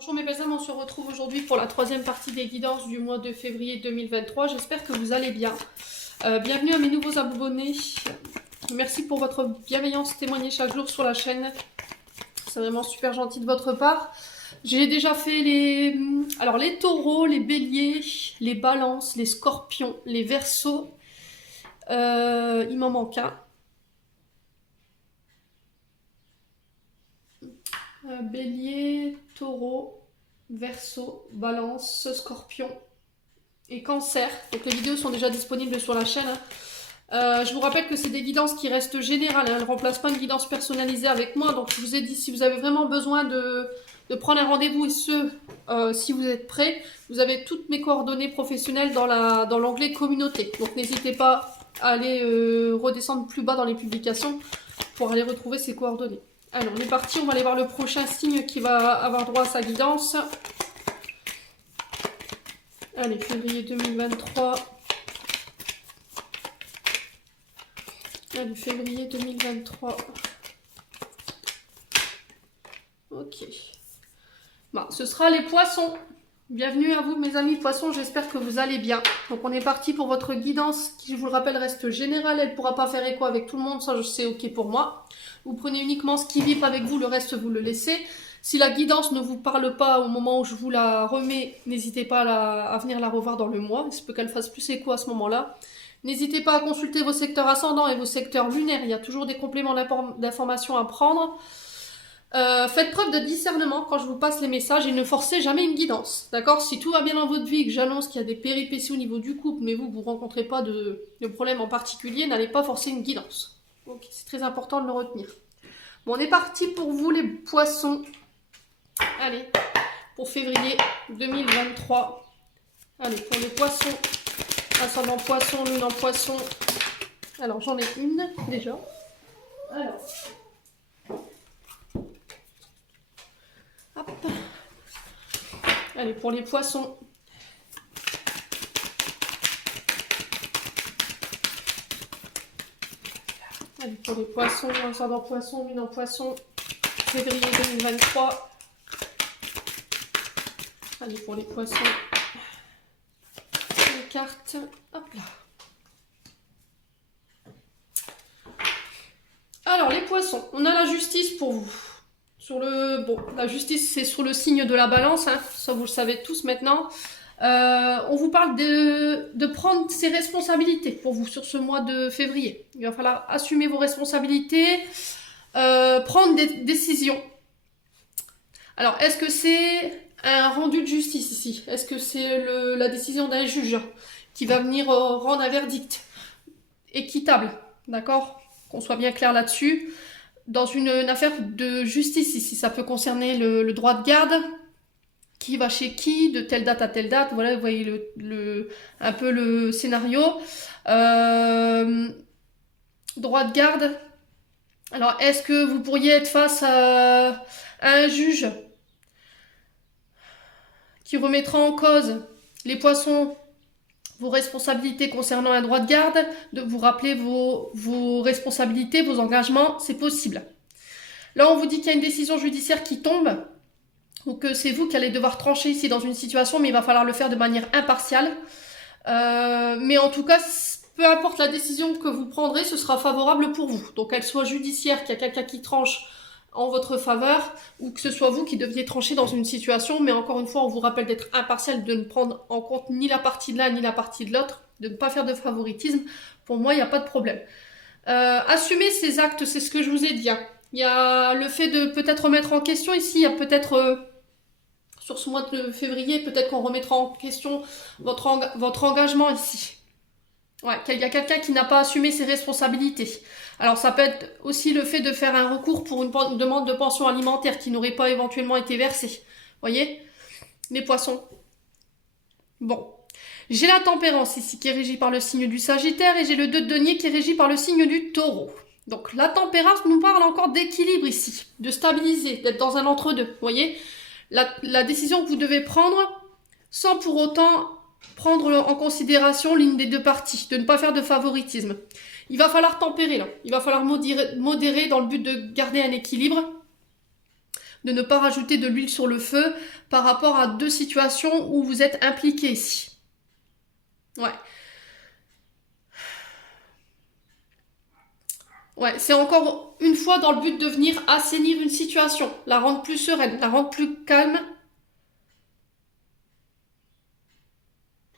Bonjour mes belles âmes, on se retrouve aujourd'hui pour la troisième partie des guidances du mois de février 2023. J'espère que vous allez bien. Bienvenue à mes nouveaux abonnés. Merci pour votre bienveillance témoignée chaque jour sur la chaîne. C'est vraiment super gentil de votre part. J'ai déjà fait les taureaux, les béliers, les balances, les scorpions, les verseaux. Il m'en manque un. Bélier, taureau, verseau, balance, scorpion et cancer. Donc les vidéos sont déjà disponibles sur la chaîne. Je vous rappelle que c'est des guidances qui restent générales. Elles ne remplacent pas une guidance personnalisée avec moi. Donc je vous ai dit, si vous avez vraiment besoin de prendre un rendez-vous et si vous êtes prêts, vous avez toutes mes coordonnées professionnelles dans l'onglet communauté. Donc n'hésitez pas à aller redescendre plus bas dans les publications pour aller retrouver ces coordonnées. Alors, on est parti, on va aller voir le prochain signe qui va avoir droit à sa guidance. Allez, février 2023. Allez, février 2023. Ok. Bon, ce sera les poissons. Bienvenue à vous mes amis poissons, j'espère que vous allez bien. Donc on est parti pour votre guidance qui, je vous le rappelle, reste générale. Elle ne pourra pas faire écho avec tout le monde, ça c'est ok pour moi. Vous prenez uniquement ce qui vibre avec vous, le reste vous le laissez. Si la guidance ne vous parle pas au moment où je vous la remets, n'hésitez pas à venir la revoir dans le mois. Il se peut qu'elle fasse plus écho à ce moment-là. N'hésitez pas à consulter vos secteurs ascendants et vos secteurs lunaires. Il y a toujours des compléments d'informations à prendre. Faites preuve de discernement quand je vous passe les messages et ne forcez jamais une guidance. D'accord? Si tout va bien dans votre vie, que j'annonce qu'il y a des péripéties au niveau du couple, mais vous ne rencontrez pas de problème en particulier, n'allez pas forcer une guidance. Ok, c'est très important de le retenir. Bon, on est parti pour vous les poissons. Allez, pour février 2023. Allez, pour les poissons, ascendant poisson, lune en poisson. Alors, j'en ai une déjà. Alors... Hop. Allez, pour les poissons. Allez, pour les poissons, ascendant poisson, lune en poisson, février 2023. Allez, pour les poissons. Les cartes. Hop là. Alors, les poissons, on a la justice pour vous. La justice, c'est sur le signe de la balance, hein, ça vous le savez tous maintenant. On vous parle de prendre ses responsabilités pour vous sur ce mois de février. Il va falloir assumer vos responsabilités, prendre des décisions. Alors, est-ce que c'est un rendu de justice ici? Est-ce que c'est la décision d'un juge qui va venir rendre un verdict équitable? D'accord? Qu'on soit bien clair là-dessus. Dans une affaire de justice ici, ça peut concerner le droit de garde, qui va chez qui, de telle date à telle date, voilà, vous voyez un peu le scénario. Droit de garde, alors est-ce que vous pourriez être face à un juge qui remettra en cause les poissons, vos responsabilités concernant un droit de garde, de vous rappeler vos responsabilités, vos engagements, c'est possible. Là, on vous dit qu'il y a une décision judiciaire qui tombe, ou que c'est vous qui allez devoir trancher ici dans une situation, mais il va falloir le faire de manière impartiale. Mais en tout cas, peu importe la décision que vous prendrez, ce sera favorable pour vous. Donc, qu'elle soit judiciaire, qu'il y a quelqu'un qui tranche en votre faveur, ou que ce soit vous qui deviez trancher dans une situation, mais encore une fois, on vous rappelle d'être impartial, de ne prendre en compte ni la partie de l'un ni la partie de l'autre, de ne pas faire de favoritisme. Pour moi, il n'y a pas de problème. Assumer ces actes, c'est ce que je vous ai dit. Hein. Il y a le fait de peut-être remettre en question ici, il y a peut-être sur ce mois de février, peut-être qu'on remettra en question votre engagement ici. Ouais, qu'il y a quelqu'un qui n'a pas assumé ses responsabilités. Alors ça peut être aussi le fait de faire un recours pour une demande de pension alimentaire qui n'aurait pas éventuellement été versée. Voyez, les poissons. Bon, j'ai la tempérance ici qui est régie par le signe du Sagittaire et j'ai le 2 de denier qui est régi par le signe du Taureau. Donc la tempérance nous parle encore d'équilibre ici, de stabiliser, d'être dans un entre-deux. Voyez, la décision que vous devez prendre sans pour autant prendre en considération l'une des deux parties, de ne pas faire de favoritisme. Il va falloir tempérer là, il va falloir modérer dans le but de garder un équilibre, de ne pas rajouter de l'huile sur le feu par rapport à deux situations où vous êtes impliqué ici. Ouais. Ouais, c'est encore une fois dans le but de venir assainir une situation, la rendre plus sereine, la rendre plus calme.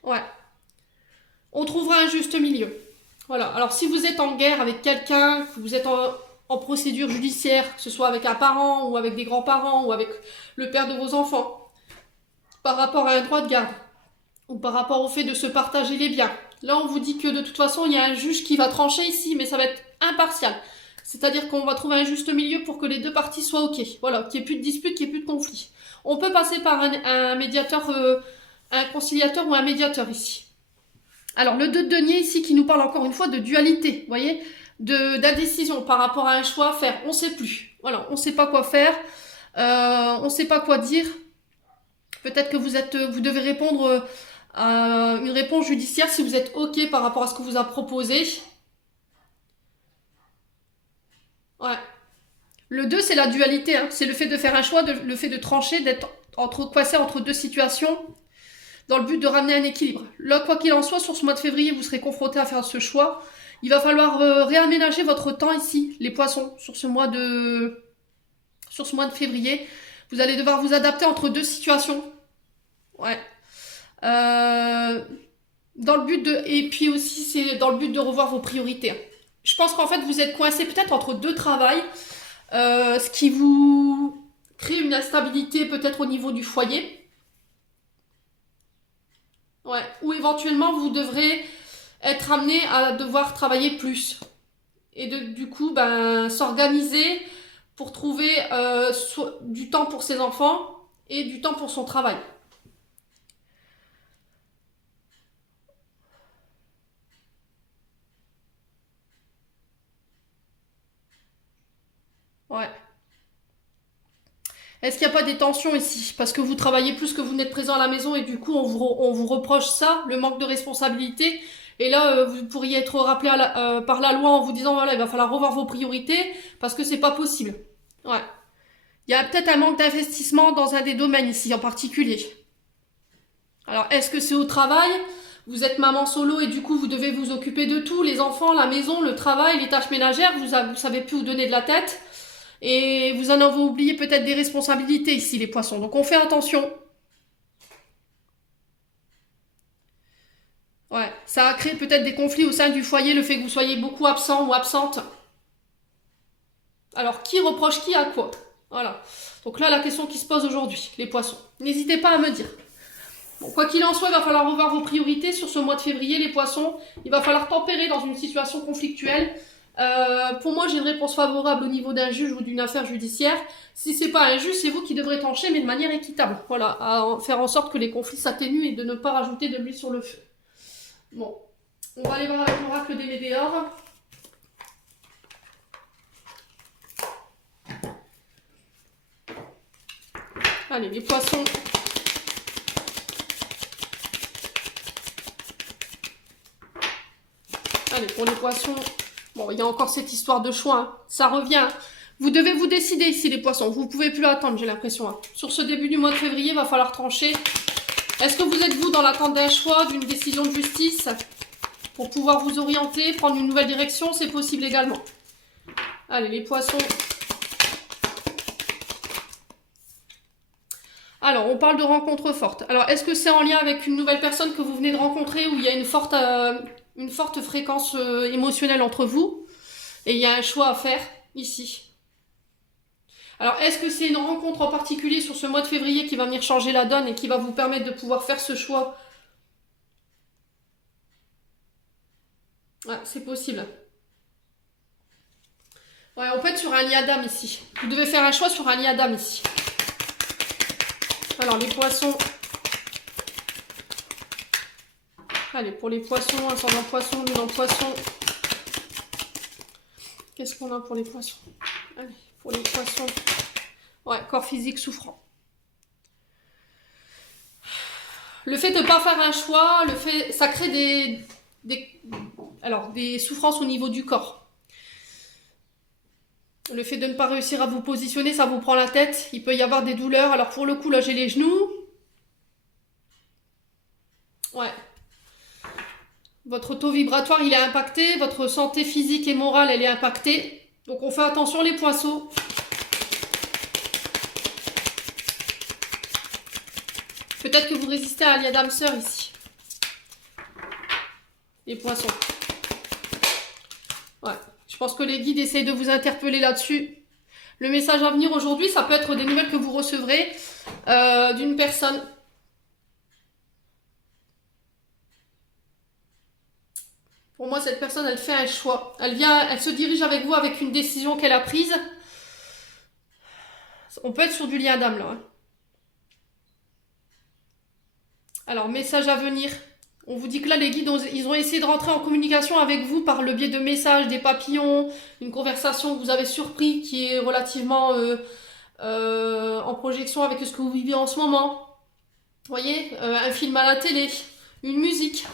Ouais. On trouvera un juste milieu. Voilà. Alors si vous êtes en guerre avec quelqu'un, que vous êtes en procédure judiciaire, que ce soit avec un parent ou avec des grands-parents ou avec le père de vos enfants, par rapport à un droit de garde ou par rapport au fait de se partager les biens, là on vous dit que de toute façon il y a un juge qui va trancher ici, mais ça va être impartial. C'est-à-dire qu'on va trouver un juste milieu pour que les deux parties soient ok. Voilà, qu'il n'y ait plus de dispute, qu'il n'y ait plus de conflit. On peut passer par un médiateur, un conciliateur ou un médiateur ici. Alors, le 2 de denier ici qui nous parle encore une fois de dualité, vous voyez, d'indécision par rapport à un choix à faire. On ne sait plus. Voilà, on ne sait pas quoi faire, on ne sait pas quoi dire. Peut-être que vous devez répondre à une réponse judiciaire si vous êtes ok par rapport à ce que vous a proposé. Ouais. Le 2, c'est la dualité, hein. C'est le fait de faire un choix, le fait de trancher, d'être coincé entre deux situations, dans le but de ramener un équilibre. Là, quoi qu'il en soit, sur ce mois de février, vous serez confronté à faire ce choix. Il va falloir réaménager votre temps ici, les poissons, sur ce mois de février. Vous allez devoir vous adapter entre deux situations. Ouais. Dans le but et puis aussi, c'est dans le but de revoir vos priorités. Je pense qu'en fait, vous êtes coincé peut-être entre deux travails, ce qui vous crée une instabilité peut-être au niveau du foyer. Ouais. Ou éventuellement, vous devrez être amené à devoir travailler plus. Et du coup, s'organiser pour trouver du temps pour ses enfants et du temps pour son travail. Ouais. Est-ce qu'il n'y a pas des tensions ici? Parce que vous travaillez plus que vous n'êtes présent à la maison et du coup on vous reproche ça, le manque de responsabilité. Et là, vous pourriez être rappelé par la loi en vous disant voilà, il va falloir revoir vos priorités parce que c'est pas possible. Ouais. Il y a peut-être un manque d'investissement dans un des domaines ici en particulier. Alors, est-ce que c'est au travail? Vous êtes maman solo et du coup vous devez vous occuper de tout, les enfants, la maison, le travail, les tâches ménagères, vous savez plus où donner de la tête. Et vous en avez oublié peut-être des responsabilités ici, les poissons. Donc on fait attention. Ouais, ça a créé peut-être des conflits au sein du foyer, le fait que vous soyez beaucoup absent ou absente. Alors, qui reproche qui à quoi? Voilà. Donc là, la question qui se pose aujourd'hui, les poissons. N'hésitez pas à me dire. Bon, quoi qu'il en soit, il va falloir revoir vos priorités sur ce mois de février, les poissons. Il va falloir tempérer dans une situation conflictuelle. Pour moi, j'ai une réponse favorable au niveau d'un juge ou d'une affaire judiciaire. Si c'est pas un juge, c'est vous qui devrez trancher, mais de manière équitable. Voilà, à faire en sorte que les conflits s'atténuent et de ne pas rajouter de l'huile sur le feu. Bon, on va aller voir avec l'oracle des Médéors. Allez, les poissons. Allez, pour les poissons, bon, il y a encore cette histoire de choix, hein. Ça revient. Vous devez vous décider ici, les poissons. Vous ne pouvez plus attendre, j'ai l'impression, hein. Sur ce début du mois de février, il va falloir trancher. Est-ce que vous êtes, vous, dans l'attente d'un choix, d'une décision de justice pour pouvoir vous orienter, prendre une nouvelle direction? C'est possible également. Allez, les poissons. Alors, on parle de rencontres fortes. Alors, est-ce que c'est en lien avec une nouvelle personne que vous venez de rencontrer où il y a une forte fréquence émotionnelle entre vous et il y a un choix à faire ici? Alors, est-ce que c'est une rencontre en particulier sur ce mois de février qui va venir changer la donne et qui va vous permettre de pouvoir faire ce choix? Ouais, c'est possible. Ouais, on peut être sur un lit d'âme ici. Vous devez faire un choix sur un lit d'âme ici. Alors, les poissons. Allez, pour les poissons, ascendant poisson, lune en poisson. Qu'est-ce qu'on a pour les poissons? Allez, pour les poissons. Ouais, corps physique souffrant. Le fait de ne pas faire un choix, ça crée des souffrances au niveau du corps. Le fait de ne pas réussir à vous positionner, ça vous prend la tête. Il peut y avoir des douleurs. Alors pour le coup, là, j'ai les genoux. Ouais. Votre taux vibratoire, il est impacté. Votre santé physique et morale, elle est impactée. Donc on fait attention les poissons. Peut-être que vous résistez à un lien d'âme sœur ici. Les poissons. Ouais. Je pense que les guides essayent de vous interpeller là-dessus. Le message à venir aujourd'hui, ça peut être des nouvelles que vous recevrez d'une personne. Pour moi, cette personne, elle fait un choix. Elle se dirige avec vous avec une décision qu'elle a prise. On peut être sur du lien d'âme là. Alors, message à venir. On vous dit que là, les guides, ils ont essayé de rentrer en communication avec vous par le biais de messages, des papillons, une conversation que vous avez surpris qui est relativement en projection avec ce que vous vivez en ce moment. Vous voyez, un film à la télé, une musique.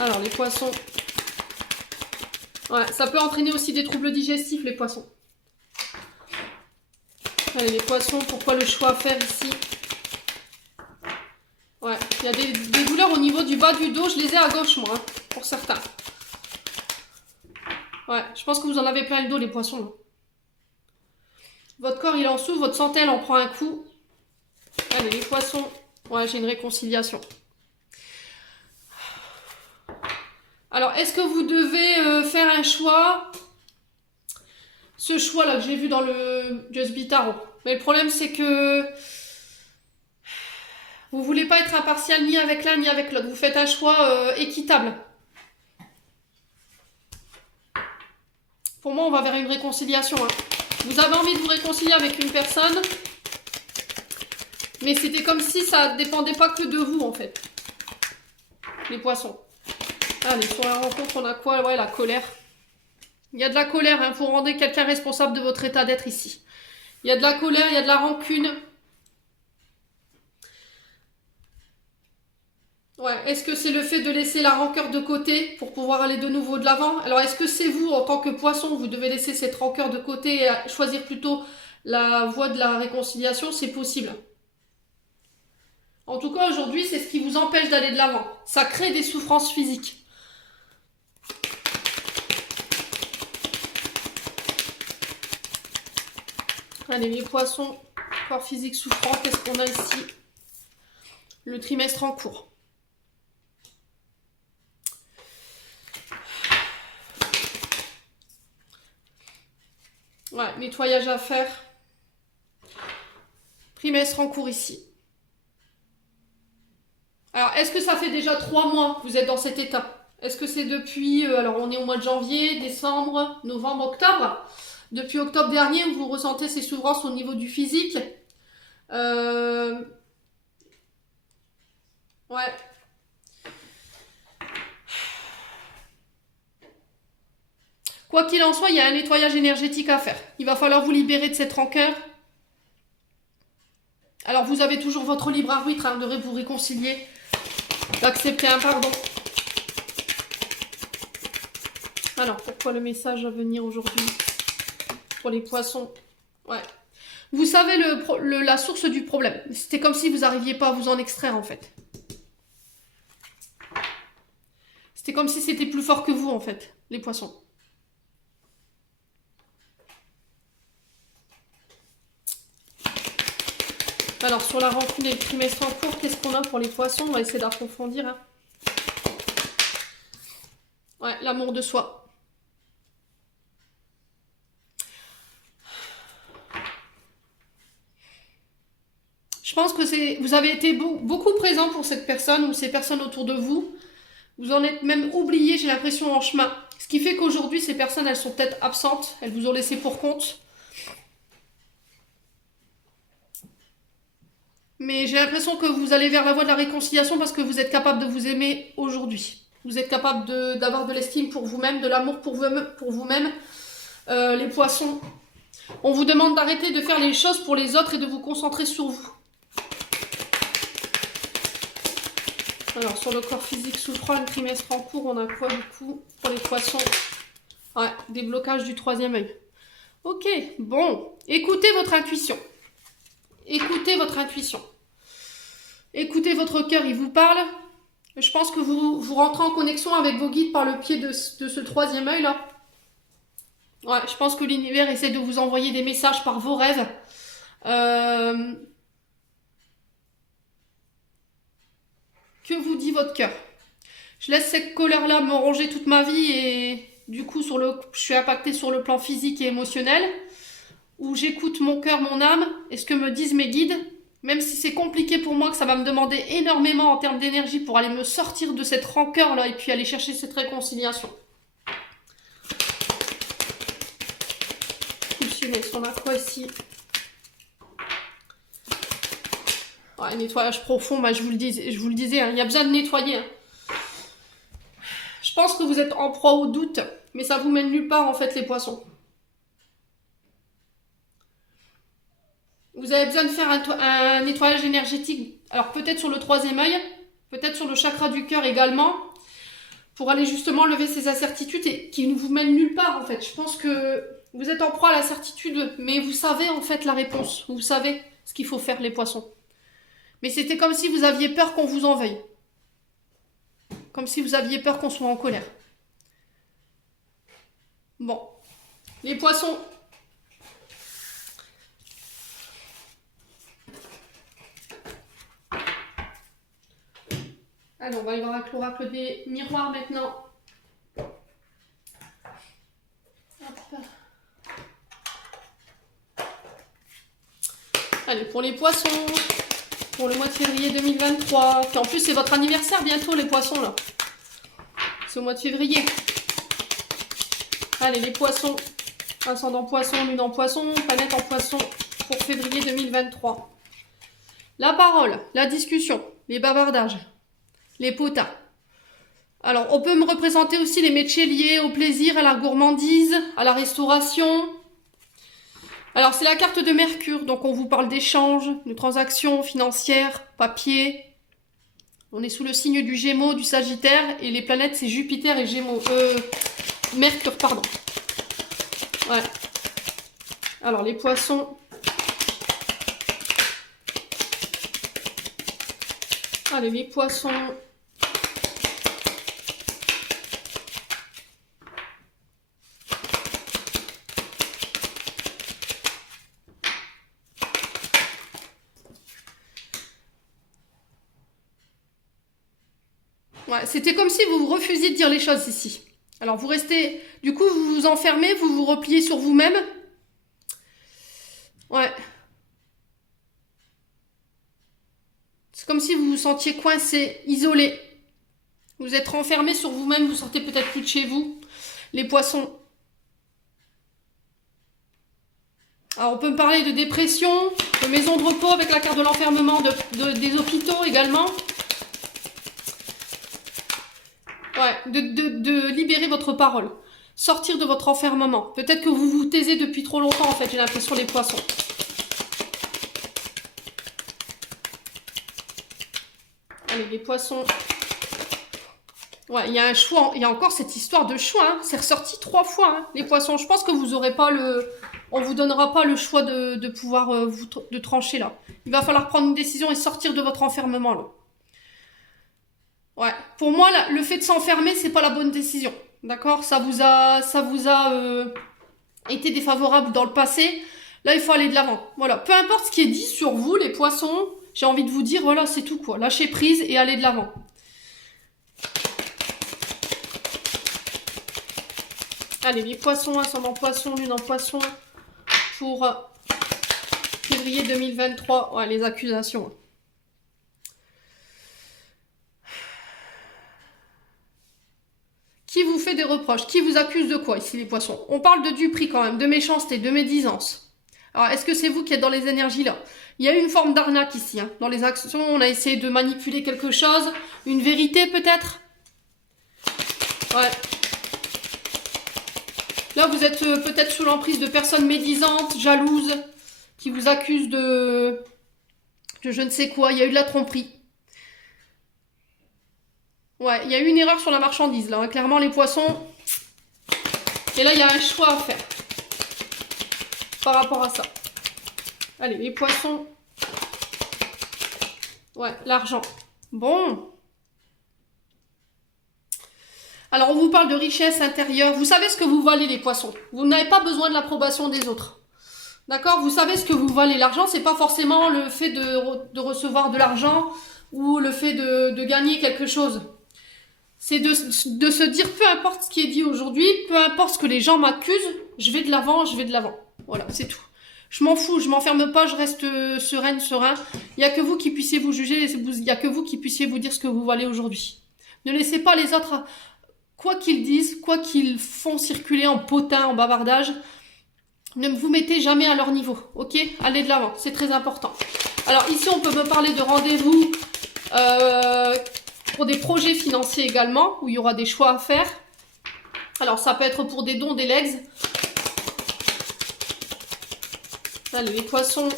Alors, les poissons. Ouais, ça peut entraîner aussi des troubles digestifs, les poissons. Allez, les poissons, pourquoi le choix à faire ici? Ouais, il y a des douleurs au niveau du bas du dos. Je les ai à gauche, moi, hein, pour certains. Ouais, je pense que vous en avez plein le dos, les poissons. Là. Votre corps, il en souffre. Votre santé, elle en prend un coup. Allez, les poissons. Ouais, j'ai une réconciliation. Alors, est-ce que vous devez faire un choix? Ce choix-là que j'ai vu dans le Just Be Tarot. Mais le problème, c'est que vous voulez pas être impartial ni avec l'un ni avec l'autre. Vous faites un choix équitable. Pour moi, on va vers une réconciliation. Hein. Vous avez envie de vous réconcilier avec une personne, mais c'était comme si ça dépendait pas que de vous, en fait. Les poissons. Allez, sur la rencontre, on a quoi? Ouais, la colère. Il y a de la colère, hein. Vous rendez quelqu'un responsable de votre état d'être ici. Il y a de la colère, il y a de la rancune. Ouais, est-ce que c'est le fait de laisser la rancœur de côté pour pouvoir aller de nouveau de l'avant? Alors, est-ce que c'est vous, en tant que poisson, vous devez laisser cette rancœur de côté et choisir plutôt la voie de la réconciliation? C'est possible. En tout cas, aujourd'hui, c'est ce qui vous empêche d'aller de l'avant. Ça crée des souffrances physiques. Allez, les poissons, corps physique souffrant, qu'est-ce qu'on a ici? Le trimestre en cours. Ouais, nettoyage à faire. Trimestre en cours ici. Alors, est-ce que ça fait déjà 3 mois que vous êtes dans cet état? Est-ce que c'est depuis, alors on est au mois de janvier, décembre, novembre, octobre? Depuis octobre dernier, vous ressentez ces souffrances au niveau du physique. Ouais. Quoi qu'il en soit, il y a un nettoyage énergétique à faire. Il va falloir vous libérer de cette rancœur. Alors, vous avez toujours votre libre arbitre hein, de vous réconcilier, d'accepter un pardon. Alors, pourquoi le message à venir aujourd'hui pour les poissons? Ouais. Vous savez la source du problème. C'était comme si vous n'arriviez pas à vous en extraire, en fait. C'était comme si c'était plus fort que vous, en fait, les poissons. Alors, sur la rancune et le trimestre en cours, qu'est-ce qu'on a pour les poissons? On va essayer d'approfondir. Hein. Ouais, l'amour de soi. Je pense que vous avez été beaucoup présent pour cette personne ou ces personnes autour de vous. Vous en êtes même oublié, j'ai l'impression, en chemin. Ce qui fait qu'aujourd'hui, ces personnes, elles sont peut-être absentes. Elles vous ont laissé pour compte. Mais j'ai l'impression que vous allez vers la voie de la réconciliation parce que vous êtes capable de vous aimer aujourd'hui. Vous êtes capable d'avoir de l'estime pour vous-même, de l'amour pour vous-même. Les poissons, on vous demande d'arrêter de faire les choses pour les autres et de vous concentrer sur vous. Alors, sur le corps physique sous le 3, trimestre en cours, on a quoi du coup pour les poissons? Ouais, déblocage du 3e œil. Ok, bon, écoutez votre intuition. Écoutez votre intuition. Écoutez votre cœur, il vous parle. Je pense que vous rentrez en connexion avec vos guides par le pied de ce 3e œil là. Ouais, je pense que l'univers essaie de vous envoyer des messages par vos rêves. Que vous dit votre cœur? Je laisse cette colère-là me ronger toute ma vie et du coup, je suis impactée sur le plan physique et émotionnel. Où j'écoute mon cœur, mon âme et ce que me disent mes guides. Même si c'est compliqué pour moi, que ça va me demander énormément en termes d'énergie pour aller me sortir de cette rancœur-là et puis aller chercher cette réconciliation. On a quoi ici? Ouais, nettoyage profond, bah, je vous le disais, hein, il y a besoin de nettoyer. Hein. Je pense que vous êtes en proie au doute, mais ça vous mène nulle part en fait les poissons. Vous avez besoin de faire un nettoyage énergétique, alors peut-être sur le 3e œil, peut-être sur le chakra du cœur également, pour aller justement lever ces incertitudes et qui ne vous mènent nulle part en fait. Je pense que vous êtes en proie à la certitude, mais vous savez en fait la réponse. Vous savez ce qu'il faut faire les poissons. Mais c'était comme si vous aviez peur qu'on vous en veuille. Comme si vous aviez peur qu'on soit en colère. Bon. Les poissons. Allez, on va aller voir avec l'oracle des miroirs maintenant. Hop. Allez, pour les poissons, pour le mois de février 2023. Puis en plus, c'est votre anniversaire bientôt, les poissons, là. C'est au mois de février. Allez, les poissons. Ascendant poisson, lune en poisson, planète en poisson pour février 2023. La parole, la discussion, les bavardages, les potins. Alors, on peut me représenter aussi les métiers liés au plaisir, à la gourmandise, à la restauration. Alors, c'est la carte de Mercure, donc on vous parle d'échanges, de transactions financières, papier. On est sous le signe du Gémeaux, du Sagittaire, et les planètes, c'est Jupiter et Gémeaux. Mercure, pardon. Ouais. Alors, les poissons. Allez, les poissons. Ouais, c'était comme si vous vous refusiez de dire les choses ici. Alors vous restez, du coup vous vous enfermez, vous vous repliez sur vous-même. Ouais. C'est comme si vous vous sentiez coincé, isolé. Vous êtes renfermé sur vous-même, vous sortez peut-être plus de chez vous. Les poissons. Alors on peut me parler de dépression, de maison de repos avec la carte de l'enfermement, des hôpitaux également. Ouais, de libérer votre parole. Sortir de votre enfermement. Peut-être que vous vous taisez depuis trop longtemps, en fait, j'ai l'impression, les poissons. Allez, les poissons. Ouais, il y a un choix. Il y a encore cette histoire de choix. Hein. C'est ressorti 3 fois, hein, les poissons. Je pense que vous aurez pas le... On vous donnera pas le choix de pouvoir de trancher, là. Il va falloir prendre une décision et sortir de votre enfermement, là. Ouais, pour moi, le fait de s'enfermer, c'est pas la bonne décision. D'accord? Ça vous a été défavorable dans le passé. Là, il faut aller de l'avant. Voilà. Peu importe ce qui est dit sur vous, les poissons, j'ai envie de vous dire, voilà, c'est tout, quoi. Lâchez prise et allez de l'avant. Allez, les poissons, ascendant poisson, lune en poisson, pour février 2023. Ouais, les accusations. Qui vous fait des reproches? Qui vous accuse de quoi ici les poissons? On parle de duperie quand même, de méchanceté, de médisance. Alors est-ce que c'est vous qui êtes dans les énergies là? Il y a une forme d'arnaque ici. Hein. Dans les actions, on a essayé de manipuler quelque chose. Une vérité peut-être? Ouais. Là vous êtes peut-être sous l'emprise de personnes médisantes, jalouses, qui vous accusent de je ne sais quoi. Il y a eu de la tromperie. Ouais, il y a eu une erreur sur la marchandise, là. Hein. Clairement, les poissons... Et là, il y a un choix à faire. Par rapport à ça. Allez, les poissons. Ouais, l'argent. Bon. Alors, on vous parle de richesse intérieure. Vous savez ce que vous valez, les poissons. Vous n'avez pas besoin de l'approbation des autres. D'accord? Vous savez ce que vous valez. L'argent, c'est pas forcément le fait de recevoir de l'argent ou le fait de gagner quelque chose. C'est de se dire, peu importe ce qui est dit aujourd'hui, peu importe ce que les gens m'accusent, je vais de l'avant, je vais de l'avant. Voilà, c'est tout. Je m'en fous, je m'enferme pas, je reste sereine, serein. Il n'y a que vous qui puissiez vous juger, il n'y a que vous qui puissiez vous dire ce que vous valez aujourd'hui. Ne laissez pas les autres, quoi qu'ils disent, quoi qu'ils font circuler en potin, en bavardage, ne vous mettez jamais à leur niveau, ok? Allez de l'avant, c'est très important. Alors ici, on peut me parler de rendez-vous pour des projets financiers également, où il y aura des choix à faire. Alors ça peut être pour des dons, des legs. Allez, les poissons.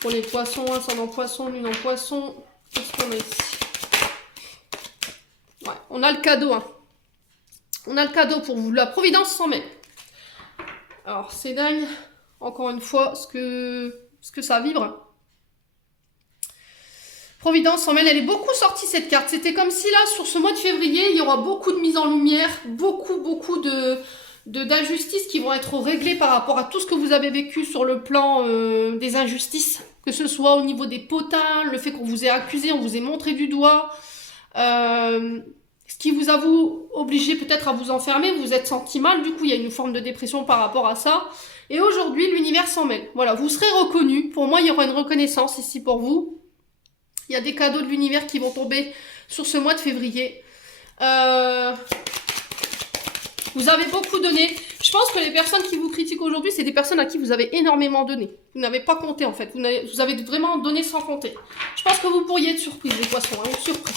Pour les poissons, ascendant poisson, lune en poisson. Qu'est-ce qu'on a ici? Ouais, on a le cadeau. Hein. On a le cadeau pour vous. La Providence s'en met. Alors, c'est dingue. Encore une fois, ce que ça vibre. Providence s'en mêle. Elle est beaucoup sortie, cette carte. C'était comme si, là, sur ce mois de février, il y aura beaucoup de mise en lumière. Beaucoup d'injustices qui vont être réglées par rapport à tout ce que vous avez vécu sur le plan des injustices. Que ce soit au niveau des potins, le fait qu'on vous ait accusé, on vous ait montré du doigt. Ce qui vous a obligé peut-être à vous enfermer, vous vous êtes senti mal, du coup il y a une forme de dépression par rapport à ça. Et aujourd'hui, l'univers s'en mêle. Voilà, vous serez reconnu. Pour moi, il y aura une reconnaissance ici pour vous. Il y a des cadeaux de l'univers qui vont tomber sur ce mois de février. Vous avez beaucoup donné. Je pense que les personnes qui vous critiquent aujourd'hui, c'est des personnes à qui vous avez énormément donné. Vous n'avez pas compté en fait. Vous avez vraiment donné sans compter. Je pense que vous pourriez être surprise, les poissons, hein, ou surpris.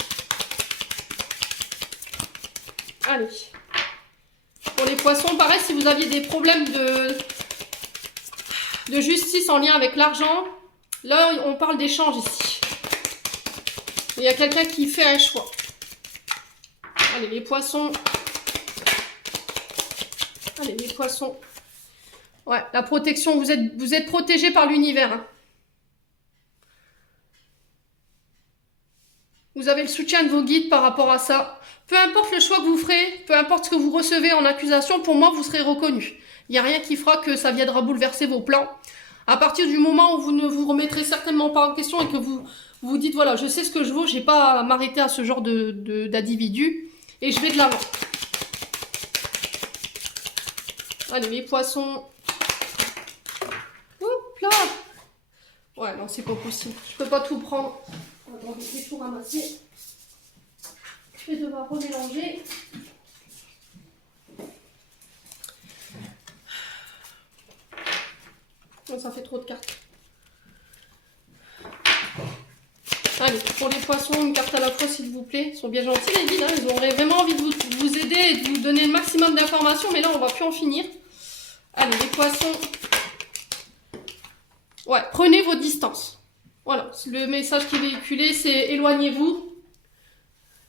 Allez. Pour les poissons, pareil, si vous aviez des problèmes de justice en lien avec l'argent, là, on parle d'échange ici. Il y a quelqu'un qui fait un choix. Allez, les poissons. Allez, les poissons. Ouais, la protection, vous êtes protégé par l'univers. Hein. Vous avez le soutien de vos guides par rapport à ça. Peu importe le choix que vous ferez, peu importe ce que vous recevez en accusation, pour moi, vous serez reconnu. Il n'y a rien qui fera que ça viendra bouleverser vos plans. À partir du moment où vous ne vous remettrez certainement pas en question et que vous vous dites, voilà, je sais ce que je vaux, j'ai pas à m'arrêter à ce genre d'individu et je vais de l'avant. Allez, les poissons. Hop là. Ouais, non, c'est pas possible. Je peux pas tout prendre. Attends, je vais tout ramasser. Je vais devoir remélanger. Oh, ça fait trop de cartes. Allez, pour les poissons, une carte à la fois, s'il vous plaît. Ils sont bien gentils, les guides. Hein. Ils auraient vraiment envie de vous aider et de vous donner le maximum d'informations. Mais là, on va plus en finir. Allez, les poissons. Ouais, prenez vos distances. Voilà, le message qui est véhiculé, c'est éloignez-vous.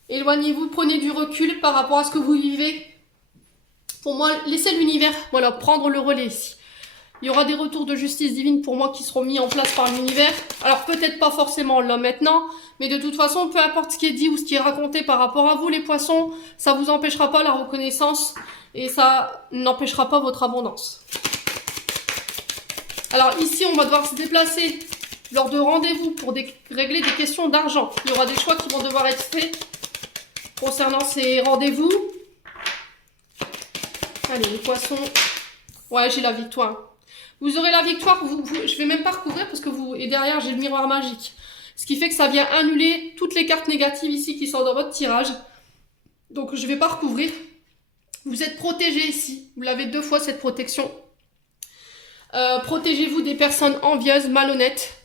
Éloignez-vous, prenez du recul par rapport à ce que vous vivez. Pour moi, laissez l'univers, voilà, prendre le relais ici. Il y aura des retours de justice divine pour moi qui seront mis en place par l'univers. Alors peut-être pas forcément là maintenant, mais de toute façon, peu importe ce qui est dit ou ce qui est raconté par rapport à vous, les poissons, ça vous empêchera pas la reconnaissance et ça n'empêchera pas votre abondance. Alors ici, on va devoir se déplacer lors de rendez-vous pour régler des questions d'argent. Il y aura des choix qui vont devoir être faits concernant ces rendez-vous. Allez, les poissons. Ouais, j'ai la victoire. Vous aurez la victoire, je vais même pas recouvrir parce que et derrière j'ai le miroir magique. Ce qui fait que ça vient annuler toutes les cartes négatives ici qui sont dans votre tirage. Donc je vais pas recouvrir. Vous êtes protégé ici. Vous l'avez 2 fois cette protection. Protégez-vous des personnes envieuses, malhonnêtes.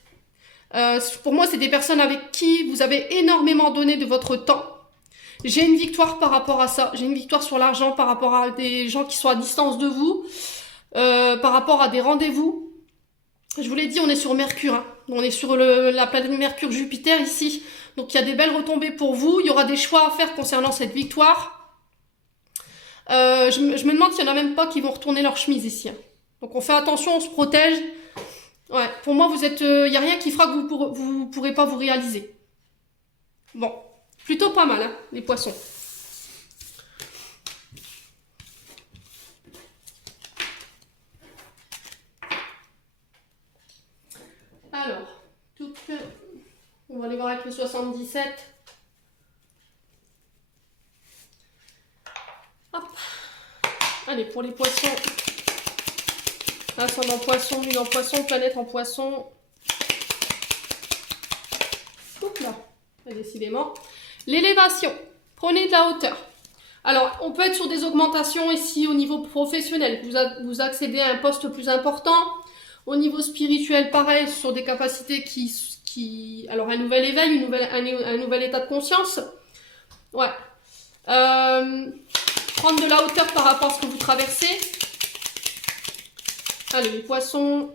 Pour moi, c'est des personnes avec qui vous avez énormément donné de votre temps. J'ai une victoire par rapport à ça. J'ai une victoire sur l'argent par rapport à des gens qui sont à distance de vous. Par rapport à des rendez-vous. Je vous l'ai dit, on est sur Mercure, hein. On est sur la planète Mercure-Jupiter ici. Donc il y a des belles retombées pour vous. Il y aura des choix à faire concernant cette victoire. Je me demande s'il n'y en a même pas qui vont retourner leur chemise ici, hein. Donc on fait attention, on se protège. Ouais, pour moi, vous êtes, il n'y a rien qui fera que vous pourrez pas vous réaliser. Bon, plutôt pas mal, hein, les poissons. Alors, on va aller voir avec le 77. Hop. Allez, pour les poissons. Ascendant poisson, lune en poisson, planète en poisson. Oups là, décidément. L'élévation. Prenez de la hauteur. Alors, on peut être sur des augmentations ici au niveau professionnel. Vous accédez à un poste plus important. Au niveau spirituel, pareil, sur des capacités alors, un nouvel éveil, un nouvel état de conscience. Ouais. Prendre de la hauteur par rapport à ce que vous traversez. Allez, les poissons.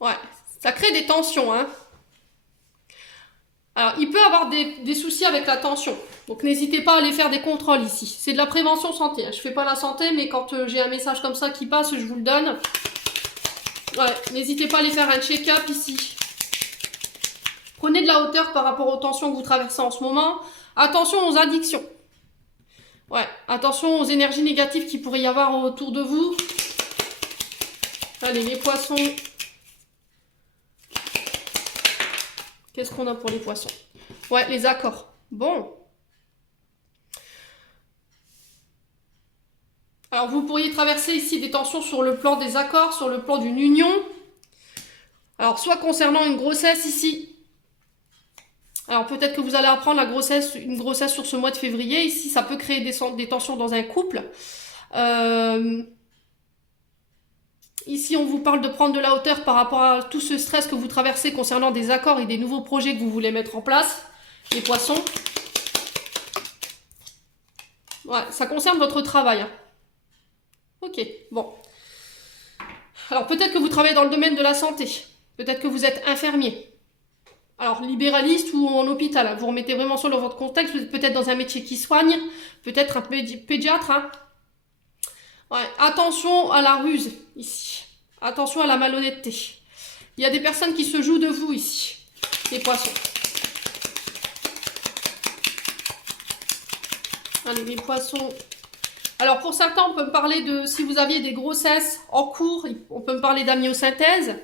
Ouais, ça crée des tensions, hein. Alors, il peut avoir des soucis avec la tension. Donc, n'hésitez pas à aller faire des contrôles ici. C'est de la prévention santé, hein. Je fais pas la santé, mais quand j'ai un message comme ça qui passe, je vous le donne. Ouais, n'hésitez pas à aller faire un check-up ici. Prenez de la hauteur par rapport aux tensions que vous traversez en ce moment. Attention aux addictions. Ouais, attention aux énergies négatives qu'il pourrait y avoir autour de vous. Allez, les poissons. Qu'est-ce qu'on a pour les poissons? Ouais, les accords. Bon. Alors, vous pourriez traverser ici des tensions sur le plan des accords, sur le plan d'une union. Alors, soit concernant une grossesse ici. Alors, peut-être que vous allez apprendre une grossesse sur ce mois de février. Ici, ça peut créer des tensions dans un couple. Ici, on vous parle de prendre de la hauteur par rapport à tout ce stress que vous traversez concernant des accords et des nouveaux projets que vous voulez mettre en place. Les poissons. Ouais, ça concerne votre travail, hein. Ok, bon. Alors, peut-être que vous travaillez dans le domaine de la santé. Peut-être que vous êtes infirmier. Alors, libéraliste ou en hôpital, hein. Vous remettez vraiment ça dans votre contexte. Vous êtes peut-être dans un métier qui soigne. Peut-être un pédiatre, hein. Ouais, attention à la ruse, ici. Attention à la malhonnêteté. Il y a des personnes qui se jouent de vous, ici. Les poissons. Allez, les poissons. Alors, pour certains, on peut me parler de... Si vous aviez des grossesses en cours, on peut me parler d'amniosynthèse.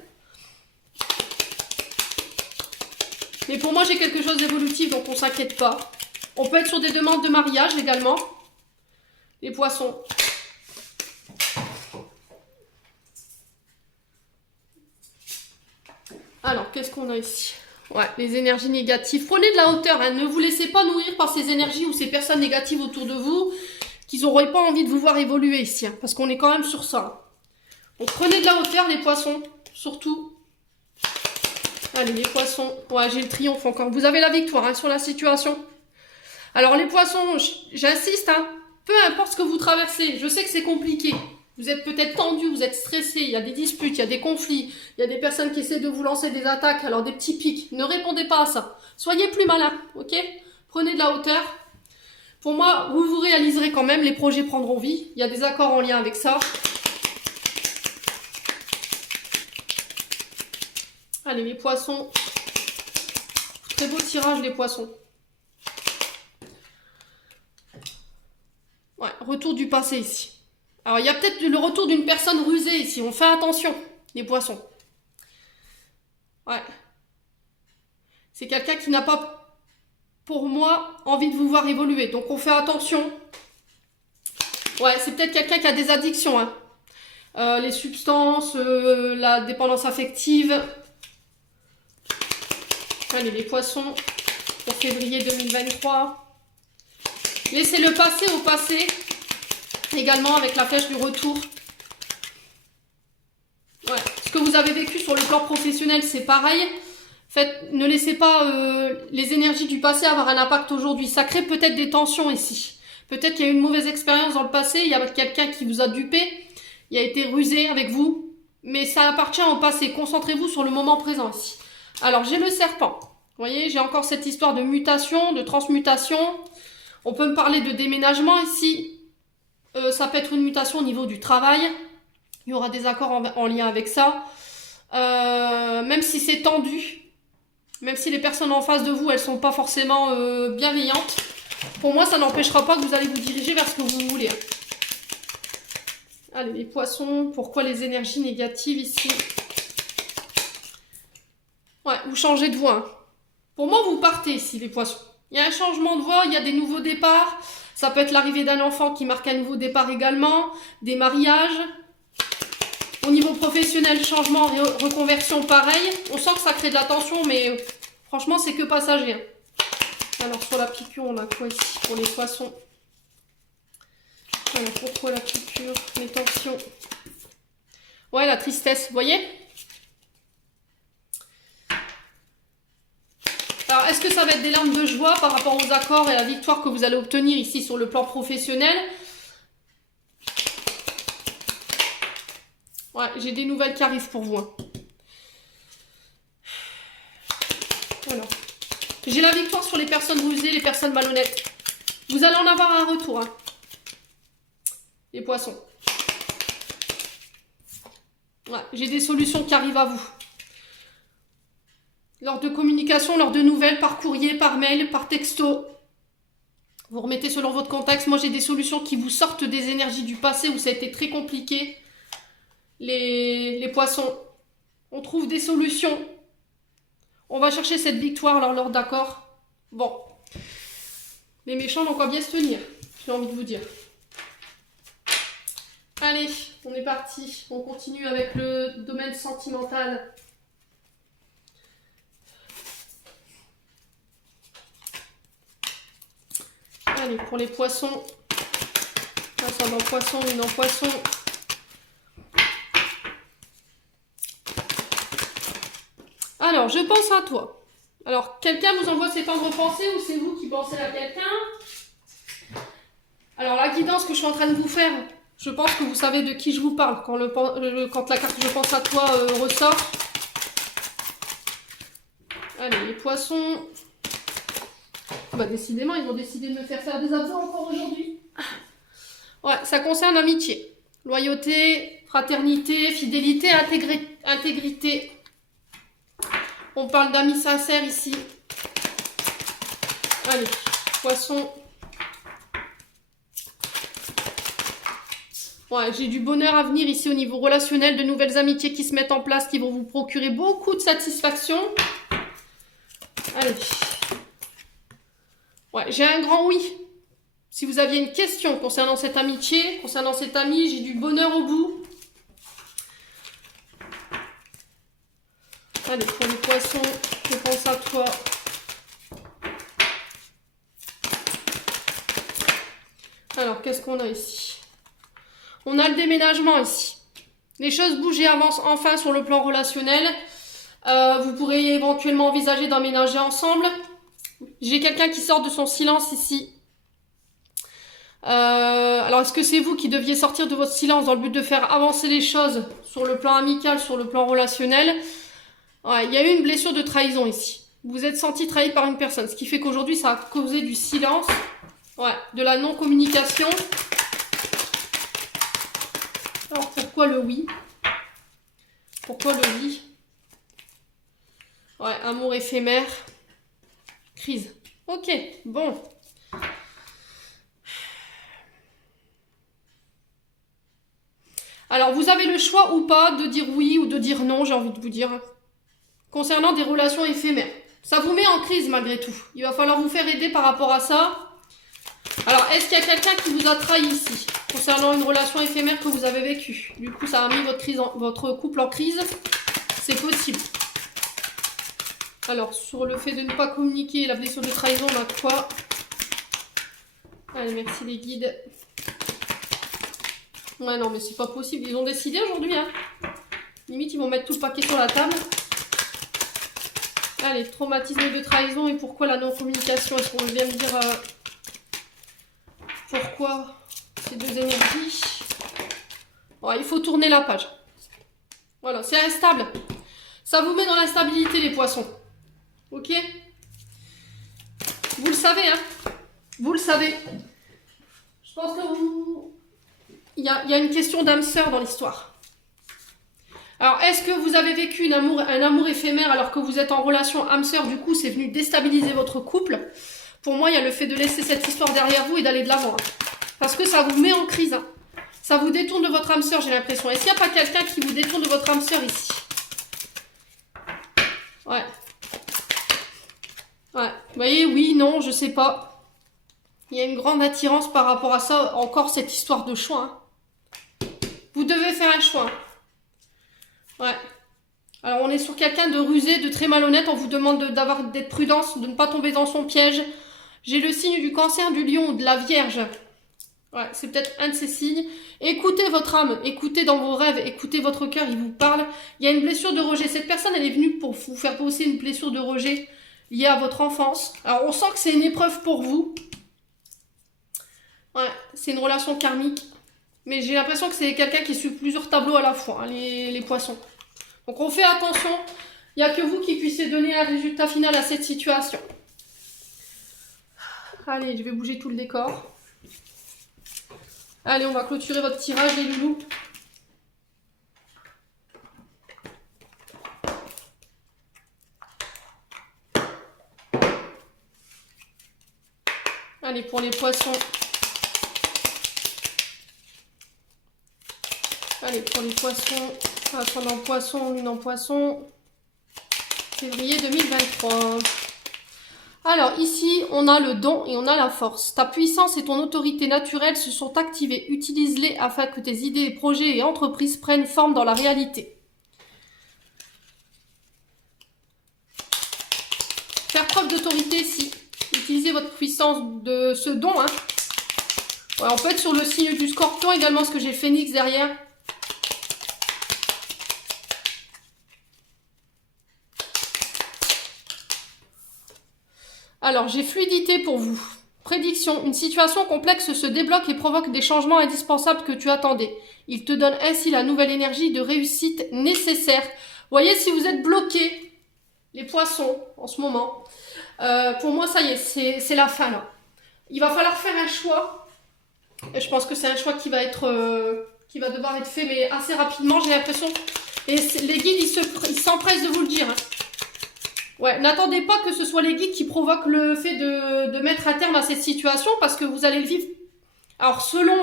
Mais pour moi, j'ai quelque chose d'évolutif, donc on ne s'inquiète pas. On peut être sur des demandes de mariage également. Les poissons. Alors, qu'est-ce qu'on a ici? Ouais, les énergies négatives. Prenez de la hauteur, hein. Ne vous laissez pas nourrir par ces énergies ou ces personnes négatives autour de vous qui n'auraient pas envie de vous voir évoluer ici, hein, parce qu'on est quand même sur ça. Donc, prenez de la hauteur, les poissons, surtout. Allez, les poissons. Ouais, j'ai le triomphe encore. Vous avez la victoire, hein, sur la situation. Alors, les poissons, j'insiste, hein, peu importe ce que vous traversez, je sais que c'est compliqué. Vous êtes peut-être tendu, vous êtes stressé, il y a des disputes, il y a des conflits, il y a des personnes qui essaient de vous lancer des attaques, alors des petits pics. Ne répondez pas à ça. Soyez plus malin, ok? Prenez de la hauteur. Pour moi, vous vous réaliserez quand même, les projets prendront vie. Il y a des accords en lien avec ça. Allez, les poissons. Très beau tirage, les poissons. Ouais, retour du passé ici. Alors, il y a peut-être le retour d'une personne rusée ici. On fait attention, les poissons. Ouais. C'est quelqu'un qui n'a pas, pour moi, envie de vous voir évoluer. Donc, on fait attention. Ouais, c'est peut-être quelqu'un qui a des addictions, hein. Les substances, la dépendance affective. Allez, les poissons pour février 2023. Laissez-le passer au passé. Également avec la flèche du retour. Ouais. Ce que vous avez vécu sur le plan professionnel, c'est pareil. Faites, ne laissez pas les énergies du passé avoir un impact aujourd'hui. Ça crée peut-être des tensions ici. Peut-être qu'il y a eu une mauvaise expérience dans le passé. Il y a quelqu'un qui vous a dupé. Il a été rusé avec vous, mais ça appartient au passé. Concentrez-vous sur le moment présent ici. Alors, j'ai le serpent. Vous voyez, j'ai encore cette histoire de mutation, de transmutation. On peut me parler de déménagement ici. Ça peut être une mutation au niveau du travail. Il y aura des accords en lien avec ça. Même si c'est tendu, même si les personnes en face de vous, elles sont pas forcément bienveillantes, pour moi, ça n'empêchera pas que vous allez vous diriger vers ce que vous voulez. Allez, les poissons, pourquoi les énergies négatives ici? Ouais, vous changez de voie. Hein. Pour moi, vous partez ici, les poissons. Il y a un changement de voie, il y a des nouveaux départs. Ça peut être l'arrivée d'un enfant qui marque un nouveau départ également, des mariages. Au niveau professionnel, changement, reconversion, pareil. On sent que ça crée de la tension, mais franchement, c'est que passager. Hein. Alors, sur la piqûre, on a quoi ici pour les poissons? Alors, pourquoi la piqûre? Les tensions. Ouais, la tristesse, vous voyez? Alors, est-ce que ça va être des larmes de joie par rapport aux accords et à la victoire que vous allez obtenir ici sur le plan professionnel? Ouais, j'ai des nouvelles qui arrivent pour vous. Hein. Alors, j'ai la victoire sur les personnes rusées, les personnes malhonnêtes. Vous allez en avoir un retour. Hein. Les poissons. Ouais, j'ai des solutions qui arrivent à vous. Lors de communication, lors de nouvelles, par courrier, par mail, par texto. Vous remettez selon votre contexte. Moi, j'ai des solutions qui vous sortent des énergies du passé où ça a été très compliqué. Les poissons. On trouve des solutions. On va chercher cette victoire lors d'accord. Bon. Les méchants n'ont qu'à bien se tenir. J'ai envie de vous dire. Allez, on est parti. On continue avec le domaine sentimental. Allez, pour les poissons. Un en poisson, une en poisson. Alors, je pense à toi. Alors, quelqu'un vous envoie ses tendres pensées ou c'est vous qui pensez à quelqu'un? Alors, la guidance que je suis en train de vous faire, je pense que vous savez de qui je vous parle quand la carte je pense à toi ressort. Allez, les poissons. Bah, décidément, ils vont décider de me faire des abdos encore aujourd'hui. Ouais, ça concerne l'amitié. Loyauté, fraternité, fidélité, intégrité. On parle d'amis sincères ici. Allez, poisson. Ouais, j'ai du bonheur à venir ici au niveau relationnel, de nouvelles amitiés qui se mettent en place, qui vont vous procurer beaucoup de satisfaction. Allez. Ouais, j'ai un grand oui. Si vous aviez une question concernant cette amitié, concernant cet ami, j'ai du bonheur au bout. Allez, pour les poissons, je pense à toi. Alors, qu'est-ce qu'on a ici? On a le déménagement ici. Les choses bougent et avancent enfin sur le plan relationnel. Vous pourrez éventuellement envisager d'emménager ensemble. J'ai quelqu'un qui sort de son silence ici. Alors, est-ce que c'est vous qui deviez sortir de votre silence dans le but de faire avancer les choses sur le plan amical, sur le plan relationnel? Ouais, il y a eu une blessure de trahison ici. Vous vous êtes senti trahi par une personne, ce qui fait qu'aujourd'hui, ça a causé du silence, ouais, de la non-communication. Alors, pourquoi le oui? Pourquoi le oui? Ouais, amour éphémère. Crise. Ok, bon. Alors, vous avez le choix ou pas de dire oui ou de dire non, j'ai envie de vous dire. Concernant des relations éphémères. Ça vous met en crise malgré tout. Il va falloir vous faire aider par rapport à ça. Alors, est-ce qu'il y a quelqu'un qui vous a trahi ici, concernant une relation éphémère que vous avez vécue? Du coup, ça a mis votre couple en crise. C'est possible. Alors, sur le fait de ne pas communiquer, la blessure de trahison, on a quoi? Allez, merci les guides. Ouais, non, mais c'est pas possible. Ils ont décidé aujourd'hui, hein. Limite, ils vont mettre tout le paquet sur la table. Allez, traumatisme de trahison et pourquoi la non-communication? Est-ce qu'on vient me dire pourquoi ces deux énergies? Ouais, il faut tourner la page. Voilà, c'est instable. Ça vous met dans l'instabilité, les poissons. Ok? Vous le savez, hein? Vous le savez. Je pense que vous... Il y a une question d'âme sœur dans l'histoire. Alors, est-ce que vous avez vécu un amour éphémère alors que vous êtes en relation âme sœur, du coup, c'est venu déstabiliser votre couple? Pour moi, il y a le fait de laisser cette histoire derrière vous et d'aller de l'avant. Hein. Parce que ça vous met en crise. Hein. Ça vous détourne de votre âme sœur, j'ai l'impression. Est-ce qu'il n'y a pas quelqu'un qui vous détourne de votre âme sœur ici? Ouais. Ouais. Vous voyez, oui, non, je sais pas. Il y a une grande attirance par rapport à ça. Encore cette histoire de choix. Hein. Vous devez faire un choix. Ouais. Alors on est sur quelqu'un de rusé, de très malhonnête. On vous demande d'être prudence, de ne pas tomber dans son piège. J'ai le signe du cancer, du lion ou de la vierge. Ouais, c'est peut-être un de ces signes. Écoutez votre âme, écoutez dans vos rêves, écoutez votre cœur, il vous parle. Il y a une blessure de rejet. Cette personne, elle est venue pour vous faire passer une blessure de rejet liée à votre enfance. Alors on sent que c'est une épreuve pour vous. Ouais, c'est une relation karmique. Mais j'ai l'impression que c'est quelqu'un qui suit plusieurs tableaux à la fois, hein, les poissons. Donc on fait attention, il n'y a que vous qui puissiez donner un résultat final à cette situation. Allez, je vais bouger tout le décor. Allez, on va clôturer votre tirage, les loulous. Allez, pour les poissons. Allez, pour les poissons, ascendant poisson, lune en poisson, février 2023. Alors ici, on a le don et on a la force. Ta puissance et ton autorité naturelle se sont activées. Utilise-les afin que tes idées, projets et entreprises prennent forme dans la réalité. Faire preuve d'autorité ici. Utilisez votre puissance de ce don. Hein. Ouais, on peut être sur le signe du scorpion également, parce que j'ai le phénix derrière. Alors, j'ai fluidité pour vous. Prédiction. Une situation complexe se débloque et provoque des changements indispensables que tu attendais. Il te donne ainsi la nouvelle énergie de réussite nécessaire. Voyez, si vous êtes bloqués, les poissons, en ce moment, pour moi, ça y est, c'est la fin, là. Il va falloir faire un choix. Et je pense que c'est un choix qui va devoir être fait, mais assez rapidement, j'ai l'impression. Et les guides, ils s'empressent de vous le dire, hein. Ouais, n'attendez pas que ce soit les guides qui provoquent le fait de mettre un terme à cette situation parce que vous allez le vivre. Alors, selon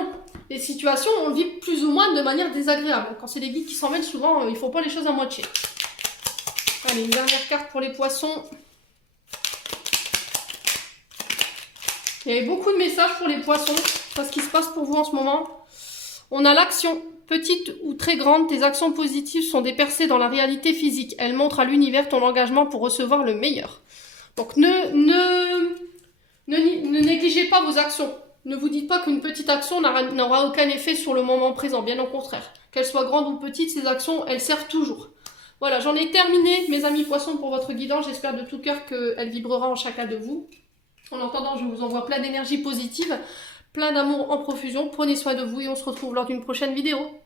les situations, on le vit plus ou moins de manière désagréable. Quand c'est les guides qui s'en mêlent, souvent, ils font pas les choses à moitié. Allez, une dernière carte pour les poissons. Il y avait beaucoup de messages pour les poissons. C'est ce qui se passe pour vous en ce moment. On a l'action. Petite ou très grande, tes actions positives sont des percées dans la réalité physique. Elles montrent à l'univers ton engagement pour recevoir le meilleur. Donc ne négligez pas vos actions. Ne vous dites pas qu'une petite action n'aura aucun effet sur le moment présent. Bien au contraire. Qu'elles soient grandes ou petites, ces actions, elles servent toujours. Voilà, j'en ai terminé, mes amis poissons, pour votre guidance. J'espère de tout cœur qu'elle vibrera en chacun de vous. En attendant, je vous envoie plein d'énergie positive. Plein d'amour en profusion, prenez soin de vous et on se retrouve lors d'une prochaine vidéo.